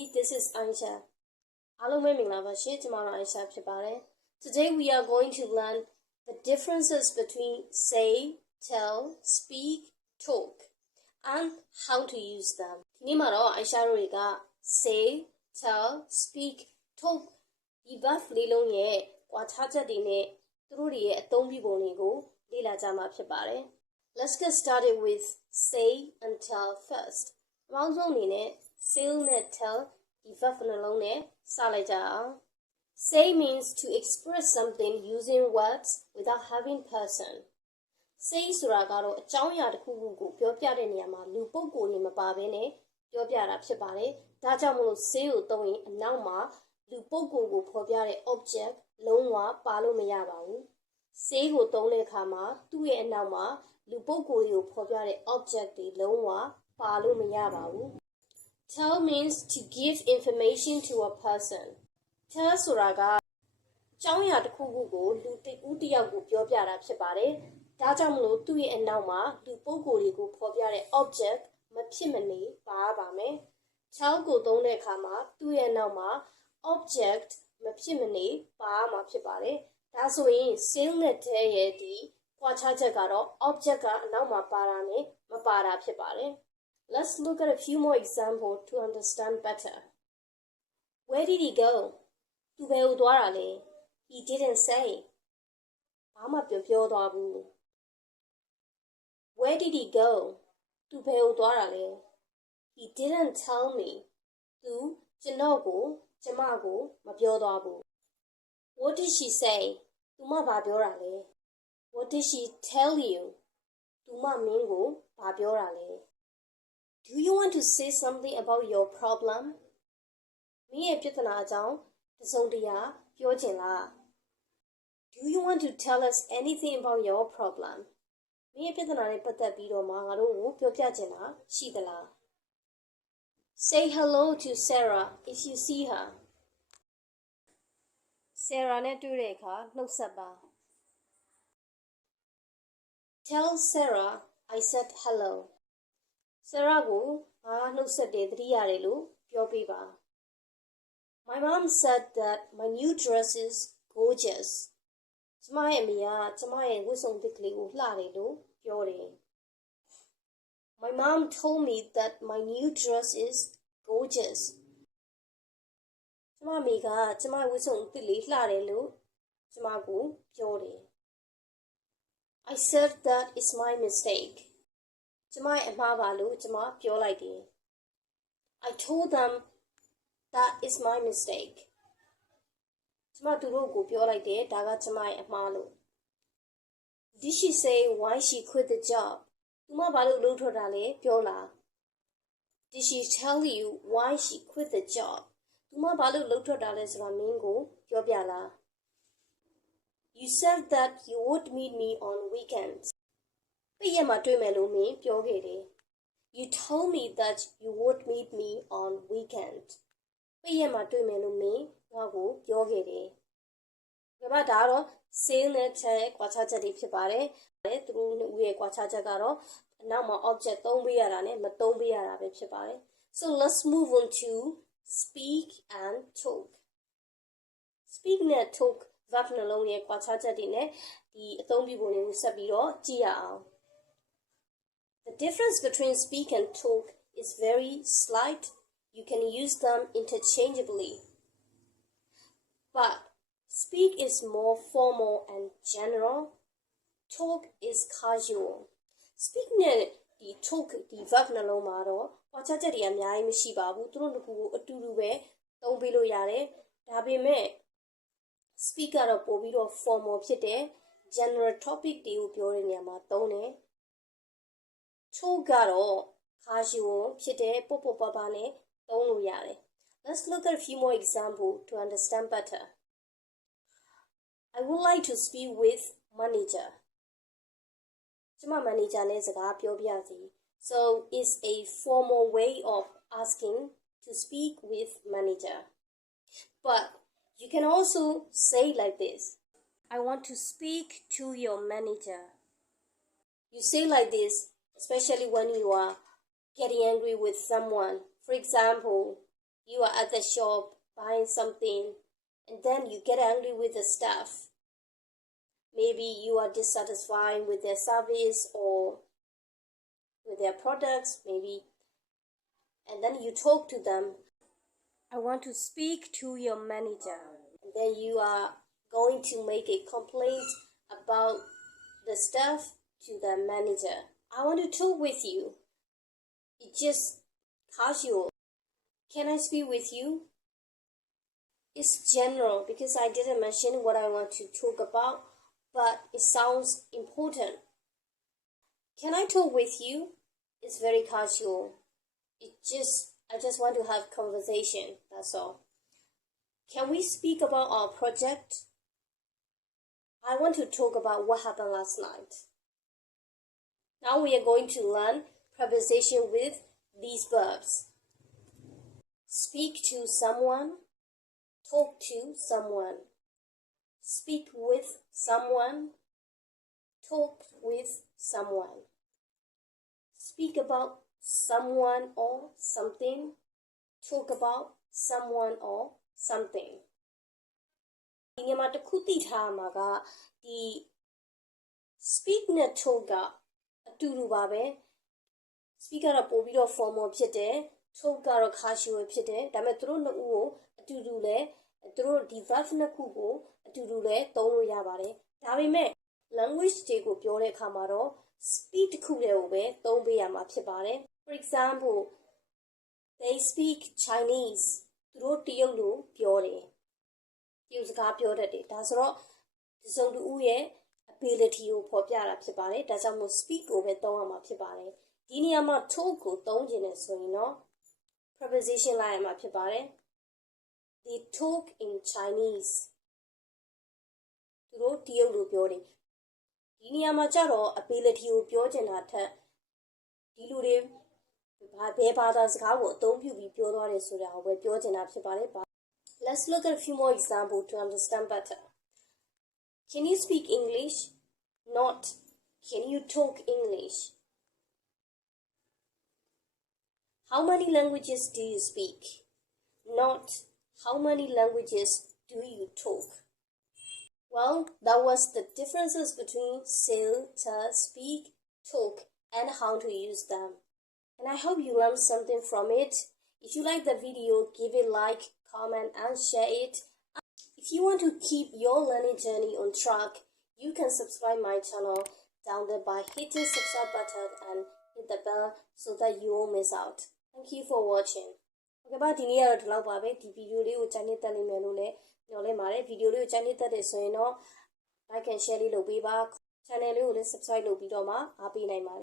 everybody, this is Aisha. Hello, Aisha. Today we are going to learn the differences between say, tell, speak, talk, and how to use them. Aisha say, tell, speak, talk ဒီ verb လေးလုံးရဲ့ကွာခြားချက်တွေနဲ့သူတို့တွေရဲ့အသုံးပြုပုံတွေကိုလေ့လာကြမှာဖြစ်ပါတယ် Let's get started with say and tell first. အကောင်းဆုံးအနေနဲ့ say နဲ့ tell ဒီ verb နှလုံးနဲ့စလိုက်ကြအောင် Say means to express something using words without having person. Say ဆိုတာကတော့အကြောင်းအရာတစ်ခုခုကိုပြောပြတဲ့နေရာမှာလူပုဂ္ဂိုလ်တွေမပါဘဲနဲ့ပြောပြတာဖြစ်ပါတယ်ဒါကြောင့်မလို့ say ကိုသုံးရင်အနောက်မှာလူပုဂ္ဂိုလ်ကိုဖော်ပြတဲ့ object လုံးဝပါလို့မရပါဘူး say ကိုသုံးတဲ့အခါမှာသူ့ရဲ့အနောက်မှာလူပုဂ္ဂိုလ်ကိုဖော်ပြတဲ့ object တွေလုံးဝပါလို့မရပါဘူး Tell means to give information to a person. Tell ဆိုတာကအကြောင်းအရာတစ်ခုခုကိုလူတစ်ယောက်ကိုပြောပြတာဖြစ်ပါတယ်ဒါကြောင့်မလို့သူ့ရဲ့အနောက်မှာလူပုဂ္ဂိုလ်တွေကိုဖော်ပြတဲ့ object မဖြစ်မနေပါပါမယ် Tell ကိုသုံးတဲ့အခါမှာသူ့ရဲ့နောက်မှာ object မဖြစ်မနေပါမှာဖြစ်ပါတယ်ဒါဆိုရင် say နဲ့ tell ရဲ့ဒီကွာခြားချက်ကတော့ object ကအနောက်မှာပါတာနဲ့မပါတာဖြစ်ပါတယ် Let's look at a few more examples to understand better. Where did he go? သူဘယ်ကိုသွားတာလဲ He didn't say. ဘာမှပြောသွားဘူး Where did he go? သူဘယ်ကိုသွားတာလဲ He didn't tell me. သူကျွန်မကိုမပြောသွားဘူး What did she say? သူမဘာပြောတာလဲ What did she tell you? သူမမင်းကိုဘာပြောတာလဲ Do you want to say something about your problem? မင်းရဲ့ပြဿနာအကြောင်းတစုံတရာပြောချင်လား Do you want to tell us anything about your problem? မင်းရဲ့ပြဿနာနဲ့ပတ်သက်ပြီးတော့ငါတို့ကိုပြောပြချင်တာရှိသလား Say hello to Sarah if you see her. Sarah နဲ့တွေ့တဲ့အခါနှုတ်ဆက်ပါ Tell Sarah I said hello. Sarah ကိုငါနှုတ်ဆက်တယ်သတိရတယ်လို့ပြောပြပါ My mom said that my new dress is gorgeous. ကျမရဲ့အမေကကျမရဲ့ဝတ်စုံသစ်ကလေးကိုလှတယ်လို့ပြောတယ် My mom told me that my new dress is gorgeous. ကျမအမေကကျမရဲ့ဝတ်စုံသစ်လေးလှတယ်လို့ကျမကိုပြောတယ် I said that it's my mistake. ကျမရဲ့အမှားပါလို့ကျမပြောလိုက်တယ် I told them that is my mistake. ကျမသူတို့ကိုပြောလိုက်တယ်ဒါကကျမရဲ့အမှားလို့ Did she say why she quit the job? သူမဘာလို့လုပ်ထွက်တာလဲပြောလား Did she tell you why she quit the job? သူမဘာလို့လုပ်ထွက်တာလဲဆိုတာမင်းကိုပြောပြလား You said that you would meet me on weekends. ပိတ်ရက်မှာတွေ့မယ်လို့မင်းပြောခဲ့တယ် You told me that you would meet me on weekend. ပိတ်ရက်မှာတွေ့မယ်လို့မင်းငါ့ကိုပြောခဲ့တယ်ဒါကတော့ say နဲ့ tell ရဲ့ကွာခြားချက်တွေဖြစ်ပါတယ်သူတို့နှစ်ဦးရဲ့ကွာခြားချက်ကတော့အနောက်မှာ object သုံးပေးရတာနဲ့မသုံးပေးရတာပဲဖြစ်ပါတယ် So let's move on to speak and talk. Speak နဲ့ talk verb နှလုံးရဲ့ကွာခြားချက်တွေနဲ့ဒီအသုံးပြုပုံတွေကိုဆက်ပြီးတော့ကြည့်ရအောင် The difference between speak and talk is very slight. You can use them interchangeably. But speak is more formal and general. Talk is casual. Speak နဲ့ဒီ talk ဒီ verb နှလုံးမှာတော့ကွာခြားချက်တွေအများကြီးမရှိပါဘူးသူတို့နှစ်ခုကိုအတူတူပဲသုံးပေးလို့ရတယ်ဒါပေမဲ့ speak ကတော့ပို့ပြီးတော့ formal ဖြစ်တယ် general topic တွေကိုပြောတဲ့နေရာမှာသုံးတယ် talk ကတော့ casual ဖြစ်တယ်ပေါ့ပေါ့ပါပါနဲ့သုံးလို့ရတယ် Let's look at a few more examples to understand better. I would like to speak with manager. ကျမ manager နဲ့စကားပြောပြစီ So it's a formal way of asking to speak with manager. But you can also say like this. I want to speak to your manager. You say like this, especially when you are getting angry with someone. For example, you are at the shop buying something and then you get angry with the staff. Maybe you are dissatisfied with their service or with their products, maybe. And then you talk to them. I want to speak to your manager. And then you are going to make a complaint about the staff to the manager. I want to talk with you. It's just casual. Can I speak with you? It's general because I didn't mention what I want to talk about, but it sounds important. Can I talk with you? It's very casual. I just want to have conversation, that's all. Can we speak about our project? I want to talk about what happened last night. Now we are going to learn preposition with these verbs. Speak to someone, talk to someone, speak with someone, talk with someone, speak about someone or something, talk about someone or something. ဒီနေရာမှာတစ်ခုသိထားမှာကဒီ speak နဲ့ talk ကအတူတူပါပဲ speak ကတော့ပို့ပြီးတော့ formal ဖြစ်တယ် talk ကတော့ casual ဖြစ်တယ်ဒါပေမဲ့သူတို့နှစ်ဦးကိုအတူတူလဲသူတို့ဒီ verb နှစ်ခုကိုအတူတူလဲသုံးလို့ရပါတယ်ဒါပေမဲ့ language တွေကိုပြောတဲ့အခါမှာတော့ speak တစ်ခုတည်းကိုပဲသုံးပေးရမှာဖြစ်ပါတယ် For example they speak Chinese သူတို့တရုတ်လိုပြောတယ်တရုတ်စကားပြောတတ်တယ်ဒါဆိုတော့ဒီစုံတူဦးရဲ့ ability ကိုဖော်ပြတာဖြစ်ပါတယ်ဒါကြောင့်မို့ speak ကိုပဲသုံးရမှာဖြစ်ပါတယ်ဒီနေရာမှာ talk ကိုသုံးခြင်းနဲ့ဆိုရင်တော့ preposition လိုက်ရမှာဖြစ်ပါတယ် They talk in Chinese သူတို့တရုတ်လိုပြောတယ်ဒီနေရာမှာကျတော့ ability ကိုပြောချင်တာထက်ဒီလူတွေဘယ်ဘာသာစကားကိုအသုံးပြုပြီးပြောသွားတယ်ဆိုတာကိုပဲပြောချင်တာဖြစ်ပါတယ် Let's look at a few more examples to understand better. Can you speak English? Not, can you talk English? How many languages do you speak? Not, how many languages do you talk? Well, that was the differences between say, tell, speak, talk, and how to use them. And I hope you learned something from it. If you like the video, give it a like, comment, and share it. If you want to keep your learning journey on track, you can subscribe my channel down there by hitting subscribe button and hit the bell so that you won't miss out. Thank you for watching. Okay, ဒီနေ့ကတော့ဒီလောက်ပါပဲဒီဗီဒီယိုလေးကိုကြိုက်နေတက်လိမ့်မယ်လို့လည်းညွှန်လဲပါတယ်ဗီဒီယိုလေးကိုကြိုက်နေတက်တယ်ဆိုရင်တော့ like and share လေးလုပ်ပေးပါ channel လေးကိုလည်း subscribe လုပ်ပြီးတော့မှအားပေးနိုင်ပါတယ်